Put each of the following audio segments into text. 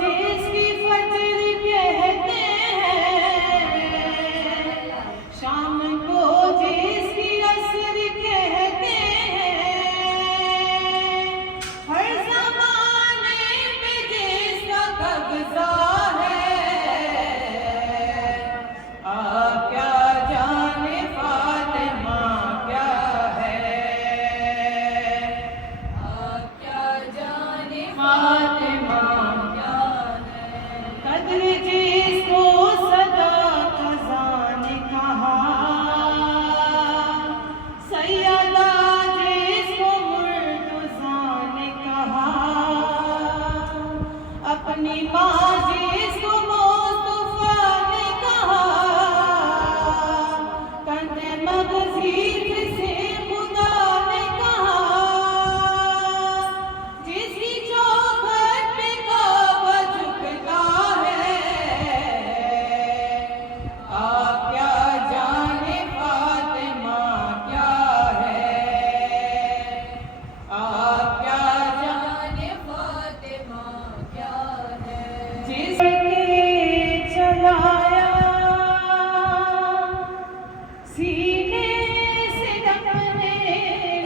जिसकी फजर कहते हैं शाम को जिसकी असर कहते हैं हर ज़माने में जिसका कब्ज़ा है क्या जाने फातिमा क्या है क्या जाने फातिमा क्या है कद्र जिसको सदा खजान कहा सैयदा जिसको मुर्तज़ा ने कहा अपनी माँ जिसको मुस्तफ़ा ने कहा कंधे मगज़ीर से खुदा ने कहा जिसकी चौखट पे काबा झुकता है क्या जाने फातिमा क्या है क्या जाने फातिमा क्या है जिसके चलाया सीने से अपने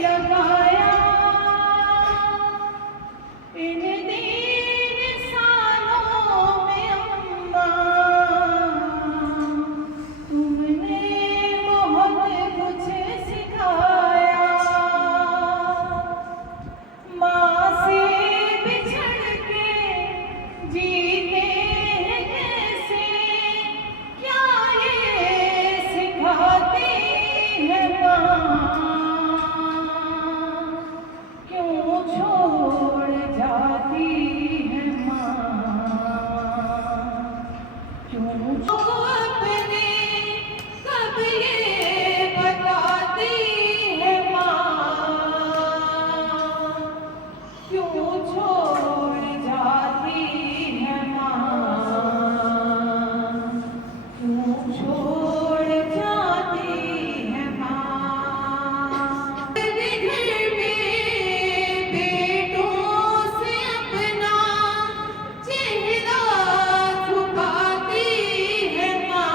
लगाया इन दीन सालों में अम्मा तुमने बहुत कुछ सिखाया माँ से बिछड़ के जीते हैं कैसे क्या ये सिखाती है माँ क्यों छोड़ जाती है माँ क्यों अपने कब ये बताती है माँ क्यों छोड़ जाती है माँ क्यों छोड़ जाती है माँ घर में बेटों से अपना चेहरा छुपाती है माँ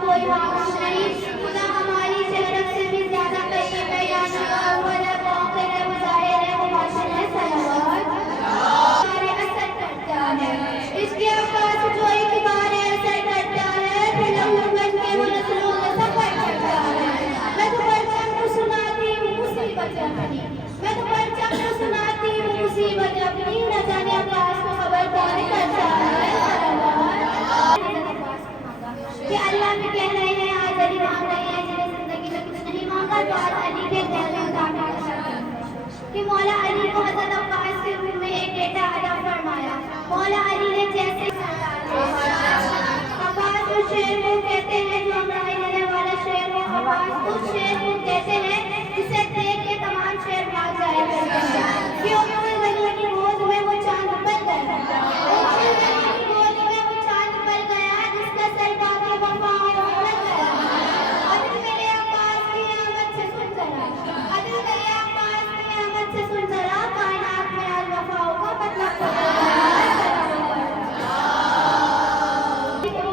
कोई हाथ नहीं, खुदा हमारी जरूरत से भी ज्यादा करीब है, या नवाज़ है, मौके है, मुजाहिर है, मुबाशिर है, सलावत हमारे असर करता है। इसके आवाज़ जो एक बार असर करता है, फिर हम बन के वो नस्लों में सफर करता है। मैं तो परचम को सुनाती हूँ मुसीबत अपनी, मैं तो परचम को सुनाती हूँ मुसीबत अपनी, न जाने आवाज़ को खबरदार करता है। कि अल्लाह में कह रहे हैं आज अली मांग रहे हैं जिन्हें जिंदगी में कुछ नहीं मांगा, तो आज अली के दिल में उतारना कि मौला अली को हज़रत अब्बास के रूप में एक बेटा अता फरमाया। मौला अली ने जैसे अब्बास उस शेर को कहते हैं जो अमराई लेने वाला शेर है, अब्बास उस शेर को कहते हैं जिसे देख के तमाम शेर भाग जाए कि उम्र गली की गोद में वो चांद बन गया, गोद में वो चांद बन गया जिसका सर बाकी वफा उड़ गया। अदिल मेरे अब्बास की आमद से सुन जरा, अदिल मेरे अब्बास की आमद से सुन जरा, कायनात में आज वफाओं का मतलब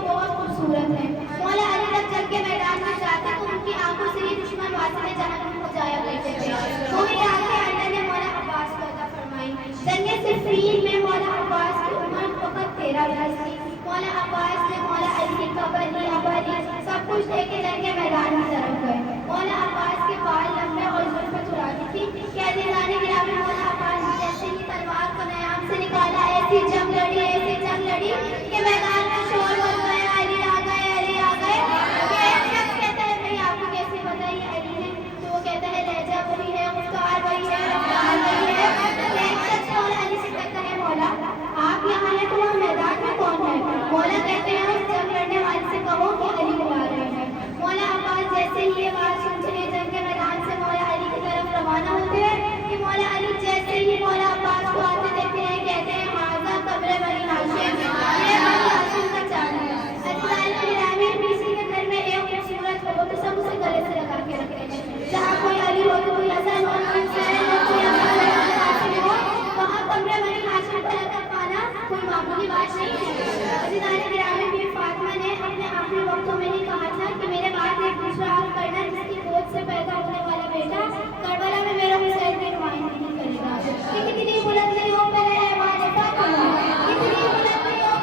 बहुत खूबसूरत है। मौला अली जब जंग के मैदान में जाते तो उनकी आंखों से ही दुश्मन वासिले जहन्नम को जाया करते थे। वही आंखें अल्लाह ने मौला अब्बास को अता फरमाई। जंग सिफ़ीन में मौला अब्बास की उम्र फकत 13 बरस थी। मौला अब्बास ने मौला अली की कब्र अबरी सब कुछ लेके जंग के मैदान में तरफ गए। मौला अब्बास के बाल लंबे और जुल्फ़ें चुराती थी कि अज़ीज़ाने गिरामी मौला अब्बास ने जैसे ही तलवार को नयाब से निकाला, ऐसी जंग लड़ी कि मैदान में शोर मच गया, अली आ गए, अली आ गए। एक शख्स कहता है भाई आपको कैसे पता ये अली है? तो वो कहता है लहजा वही है, मुस्कान वही है, रफ्तार वही है। एक शख्स मौला अली से कहता है मौला आप यहाँ हैं तो वहाँ मैदान में कौन है? मौला कहते हैं उस जंग लड़ने वाले से कहो कि अली बुला रहे हैं। मौला अब्बास जैसे ही ये बात सुनते हैं जंग के मैदान से मौला अली की तरफ रवाना होते हैं कि मौला अली जैसे ही मौला अब्बास को आते देखते हैं कहते हैं हाज़ा कब्र बनी हाशिम, ये बनी हाशिम का चांद है। अज़ीज़ाने गिरामी किसी के घर में एक खूबसूरत हो तो सब उसे गले से लगा के रखते हैं। जहाँ कोई अली हो तो कोई हसन हो, कोई हुसैन हो, कोई हाशिम हो, वहाँ कब्र बनी हाशिम का लक़ब पाना कोई मामूली बात नहीं है। अज़ीज़ाने गिरामी बीवी फातिमा ने अपने आखिरी वक्तों में ही कहा था कि मेरे बाद एक दूसरा हक करना जिसकी गोद से पैदा होने वाला बेटा करबला में मेरा हुसैन की नुमाइंदगी करेगा। कि कितनी बुलंदियों पे है वाले फातिमा, कितनी बुलंदियों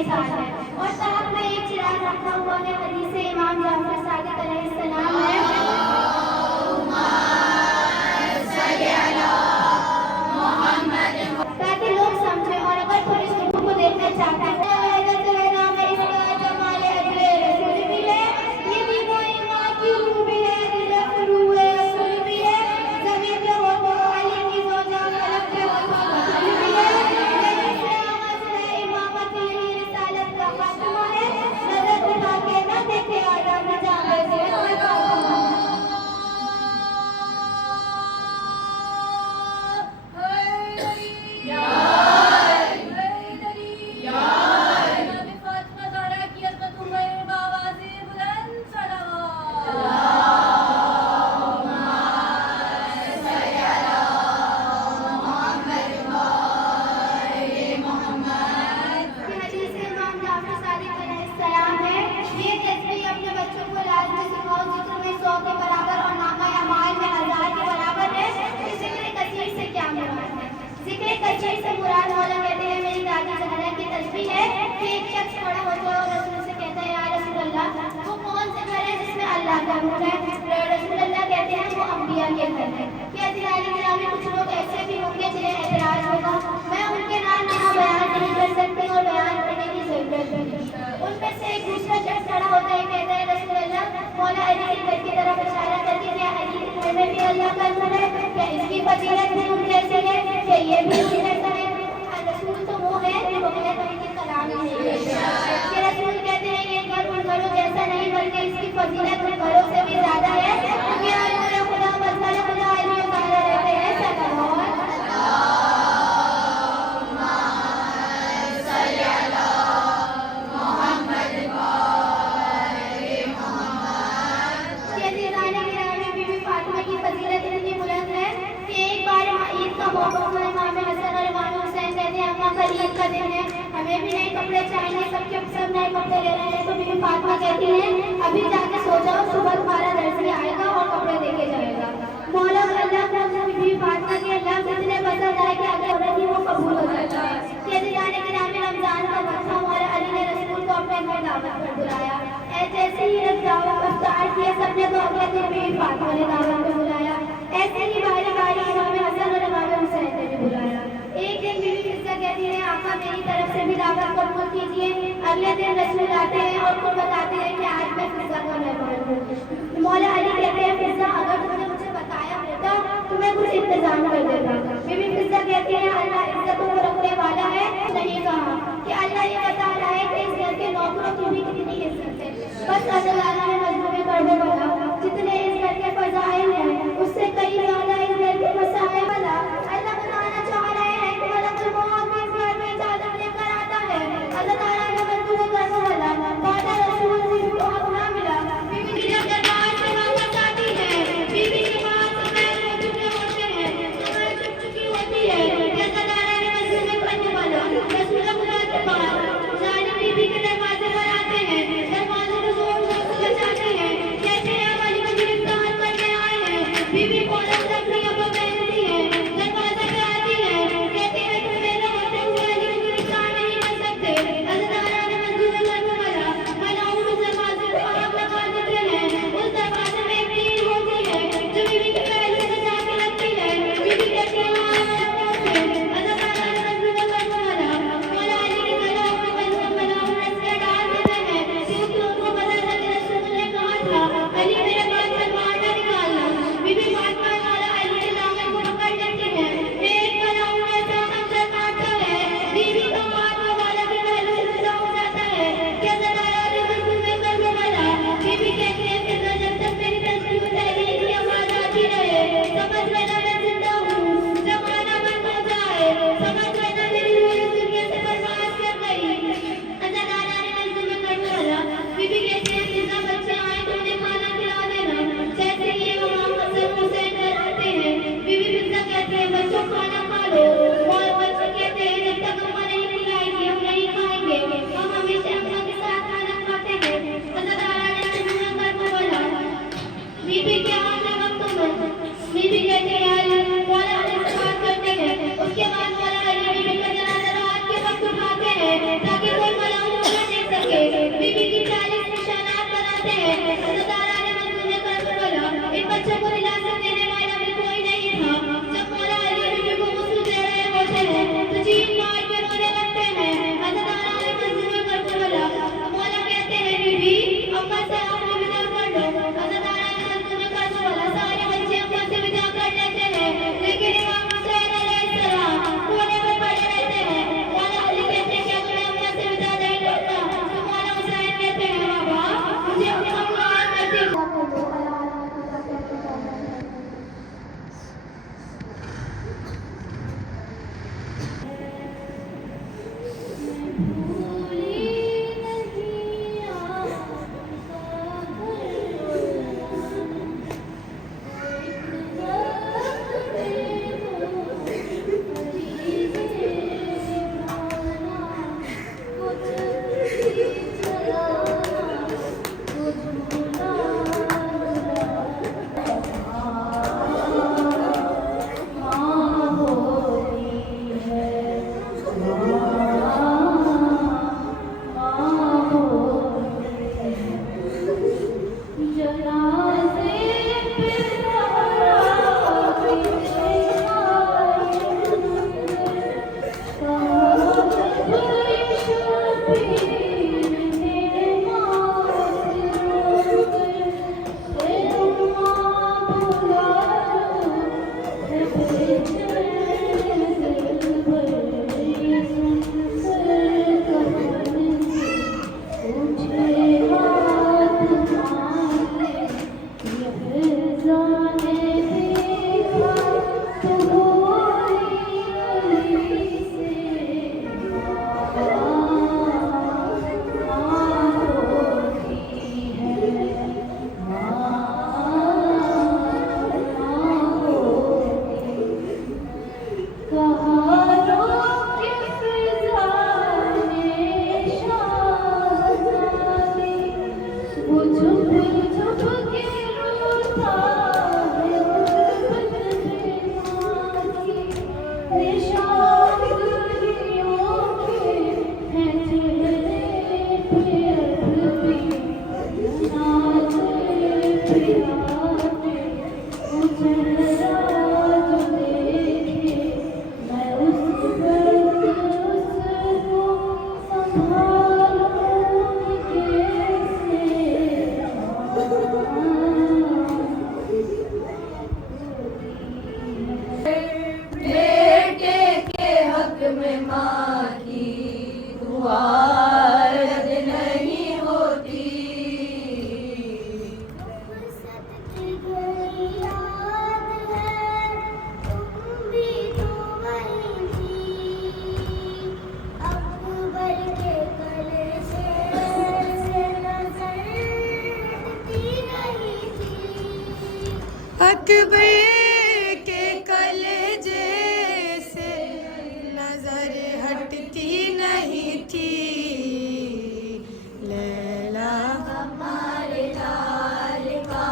के साथ है। और ताक में एक चिराग रखा हुआ है, हदीस इमाम जाफर सादिक अलैहिस्सलाम है, ताकि लोग समझे। और अगर कोई इस वीडियो को देखना चाहता है तो नाम है इसका जमाल अजले रसूल भी है, ये भी कोई मां की रूह भी है, दिल रूह है रसूल भी है, जमीन पे वो तो अली की जोजा फलक पे वो तो रसूल भी है, जैसे आवाज है इमामत यही रिसालत का खात्मा है, नजर उठा के ना देखे आदम जावे से अभी जाके सो जाओ, सुबह तुम्हारा दर्जी आएगा और कपड़े देके जाएगा। मौला अल्लाह को बीवी फातिमा के अल्लाह जितने पसंद आए कि अगर औरत ही वो कबूल हो जाता है। कहते जाने के नाम रमजान का महीना मौला अली ने रसूल को अपने घर दावत पर बुलाया। जैसे ही दावत इफ्तार किया, सबने तो अगले दिन बीवी फातिमा ने दावत पर बुलाया। ऐसे ही बारी बारी इमाम हसन और इमाम हुसैन ने भी बुलाया। एक दिन बीवी किस्सा कहती है, आका मेरी तरफ से भी दावत कबूल कीजिए। अगले दिन रसूल आते हैं और उनको बताते हैं कि आज मैं फिजा का मेहमान हूँ। मौला अली कहते हैं, फिजा अगर तुमने मुझे बताया होता तो मैं कुछ इंतजाम कर देता। बीवी फिजा कहती है, अल्लाह इज्जतों को रखने वाला है। नहीं कहा कि अल्लाह ये बता रहा है कि इस घर के नौकरों की भी कितनी इज्जत है। बस अल्लाह ने मजबूरी कर दे वाला, जितने इस घर के फजाइल हैं उससे कई ज्यादा इस घर के मसाइल वाला अल्लाह बताना चाह रहे हैं कि मलकुल मौत इस घर में इजाजत लेकर आता है। अल्लाह ताला ने मंजूर करने वाला बादा रसूल को अपना मिला। बीवी के दरबार से वापस आती है, बीवी के बाद पैर में झुके होते हैं, कमर झुक चुकी होती है। अल्लाह ताला ने मंजूर करने वाला रसूल खुदा के पास जाने बीवी के दरवाजे पर आते हैं। दरवाजे को जोर जोर से बजाते हैं, कहते हैं वाली को गिरफ्तार करने आए हैं। बीवी फौरन अपनी अब पहनती है, दरवाजे पे आती है, कहती है तुम मेरे होते हुए अली को गिरफ्तार नहीं कर सकते। अल्लाह ताला ने मंजूर करने वाला मलाऊं उस दरवाजे को आग लगा देते हैं। उस दरवाजे में एक तीर होती है जो बीवी के पैर से बचा के रखती है। बीवी कहती है अल्लाह ताला ने मंजूर करने वाला मौला अली की गला में मलाऊं रस के डाल देते हैं, क्योंकि उनको पता था कि रसूल ने कहा था अली मेरे पास तलवार न निकालना। बीवी फातिमा मौला अली के दामन को पकड़ लेती है, एक मलाऊं ऐसा खंजर मारता है, बीवी का फातिमा वाला के पहलू से जुदा हो जाता है। क्या जलाया ने मंजूर में करने वाला। बीवी कहती है कि जब तक मेरी तस्वीर तहरीर की आवाज आती रहे, समझ लेना मैं जिंदा हूँ। जमाना बंद हो जाए, समझ लेना मेरी रूह इस दुनिया से बर्बाद कर गई। अल्लाह ताला ने मंजूर करने वाला। बीवी कहती है जितना बच्चे आए तो उन्हें खाना खिला देना। जैसे ही इमाम हसन हुसैन घर आते हैं, बीवी फिजा कहती है बच्चों खाना खा लो। और बच्चे कहते हैं जब तक अम्मा नहीं खिलाएगी हम नहीं खाएंगे, हम हमेशा अम्मा के साथ खाना खाते हैं। अल्लाह ताला ने मंजूर करने वाला। बीवी के आखिरी वक्तों में बीवी कहती है मौला अली से बात करते हैं। उसके बाद मौला अली बीवी का जनाजा रात के वक्त उठाते हैं ताकि कोई मलाऊं भूली नहीं आपका अकबर के कलेजे से नजर हटती नहीं थी। लैला हमारे लाल का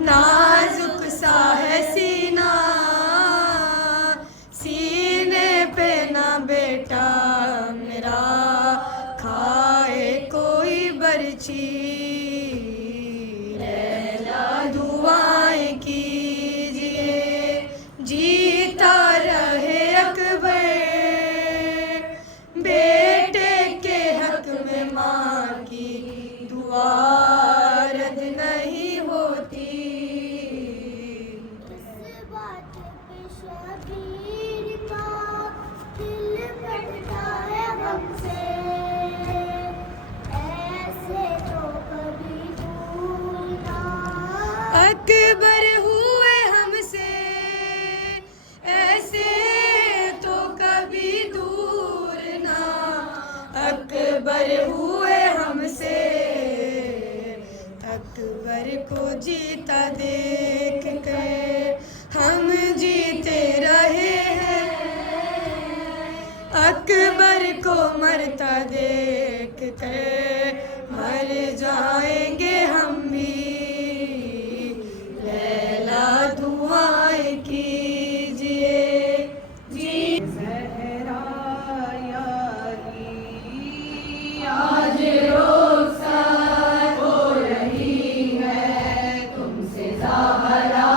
नाजुक सा है सीना, सीने पे ना बेटा मेरा खाए कोई बरछी। दुआएं कीजिए जीता रहे अकबर, बेटे के हक में माँ की दुआ रद्द नहीं होती। इस बात पे शबीर का दिल फटता है हमसे, ऐसे तो कभी दूर ना अकबर हुए हमसे, ऐसे तो कभी दूर ना। अकबर हुए हमसे, अकबर को जीता देख कर हम जीते रहे हैं। अकबर को मरता देख कर मर जाएंगे हम भी। लैला दुआएं कीजिए जी। ज़हरा यारी आज रुखसत हो रही है तुमसे ज़हरा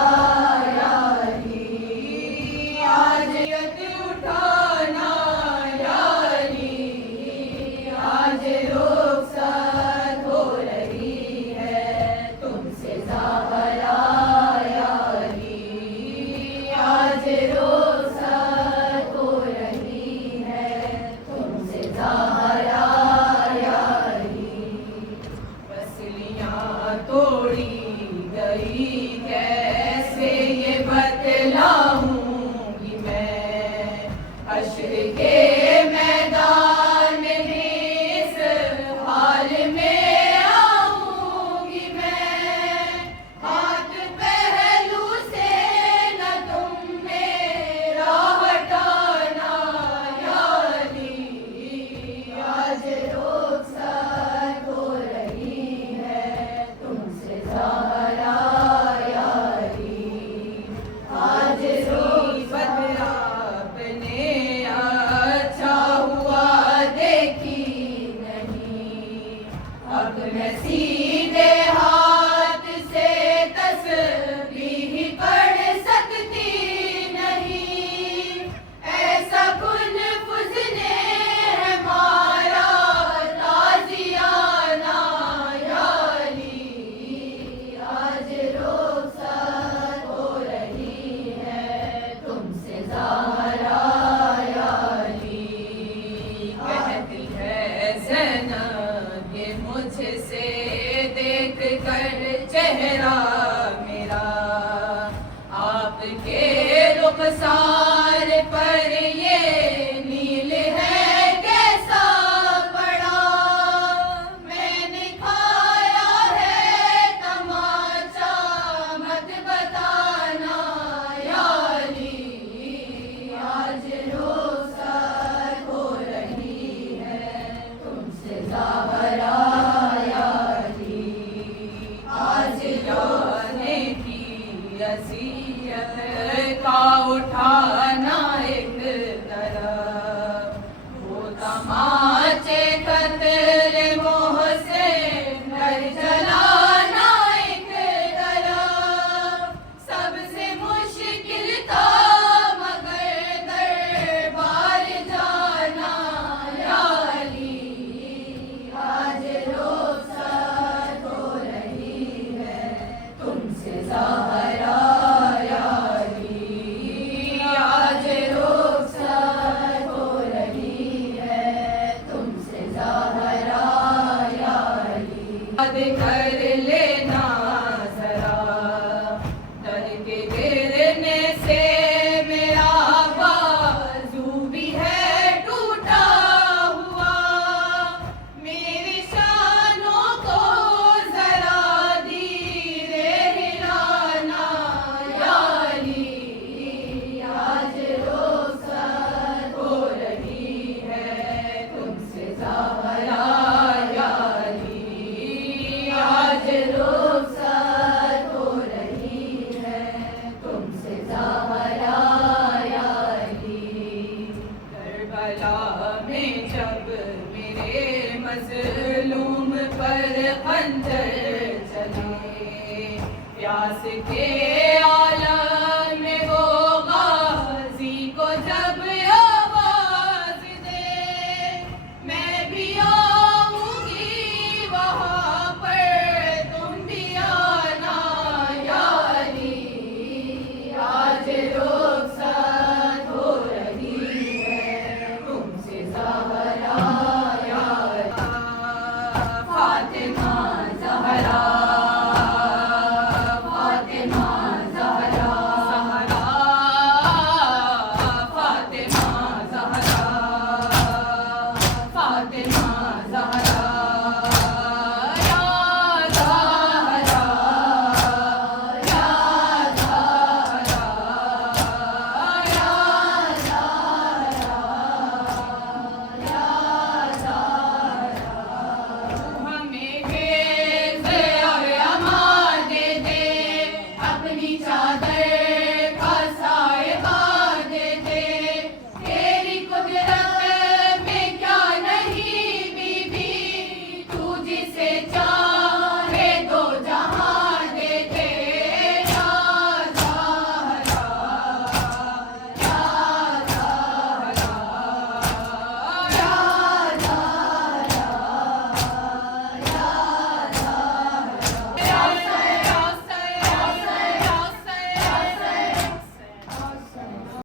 यारी, आज यद उठाना यारी, आज रुखसत हो रही मैं सीधे हाथ से तस्बीह पढ़ सकती नहीं, ऐसा कुनफुज ने है मारा ताजियाना या अली। आज रुखसत हो रही है तुमसे ज़हरा या अली। कहती है ज़ैनब ये मुझसे देख कर चेहरा मेरा, आपके रुखसार पर ये नील है कैसा पड़ा। मैंने खाया है तमाचा मत बताना या अली। आज रुखसत हो रही है तुमसे ज़हरा या अली। आज जाने की अज़ियत का उठाना एक तरफ, वो तमाचे कतरे मोह से घर जलाना एक तरफ। सबसे मुश्किल था मगर दरबार जाना या अली। आज रुखसत हो रही है तुमसे ज़हरा या अली। आज रुखसत हो रही है तुमसे ज़हरा या अली। याद कर लेना ज़रा दर के गिरने से मेरा बाजू भी है टूटा हुआ। मेरी शानों को ज़रा धीरे हिलाना या अली। आज रुखसत हो रही है तुमसे ज़हरा या अली। आज रुखसत हो रही है तुमसे ज़हरा या अली। करबला में जब मेरे मज़लूम पर खंजर चले, प्यास के आलम में वो गाज़ी को जब आवाज़ दे, मैं भी आऊँगी वहाँ पर तुम भी आना या अली। आज रुखसत हो रही है तुमसे ज़हरा या अली। फातिमा ज़हरा, फातिमा ज़हरा, फातिमा ज़हरा, फातिमा ज़हरा।